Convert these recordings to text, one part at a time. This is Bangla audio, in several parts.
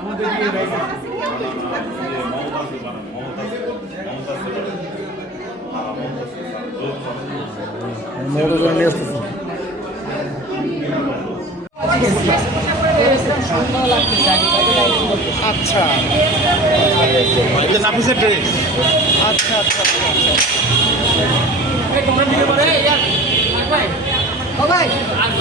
আমাদের দিয়ে দেয় না। মমতা আচ্ছা আচ্ছা আচ্ছা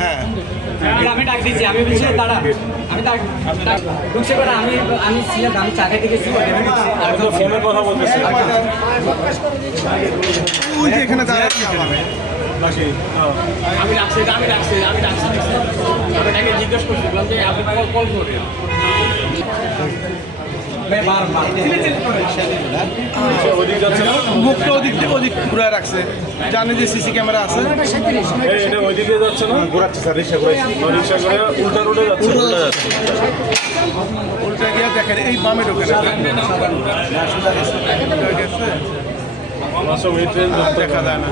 হ্যাঁ। আমি ডাক দিচ্ছি আমি বলছি দাঁড়া আমি ঢুকছে করে আমি আমি ছিলাম আমি চাকরি থেকে ফোনে কথা বলতেছি। ওই যে এখানে দাঁড়াচ্ছে আমি ডাকছি আমি ডাকছি আমি ডাকছি আমি তাকে জিজ্ঞেস করছি বললাম যে আপনি কল করেন না মুখটা ওদিক থেকে ওদিক ঘুরে রাখছে। জানে যে সিসি ক্যামেরা আছে। এটা ওইদিকে যাচ্ছে না? ঘোরাচ্ছে স্যার রিক্সা করে রিক্সা করে উল্টা রোডে যাচ্ছে। উল্টা যাচ্ছে। উল্টা গিয়ে দেখেন এই বামে ঢোকে দেখা যায় না।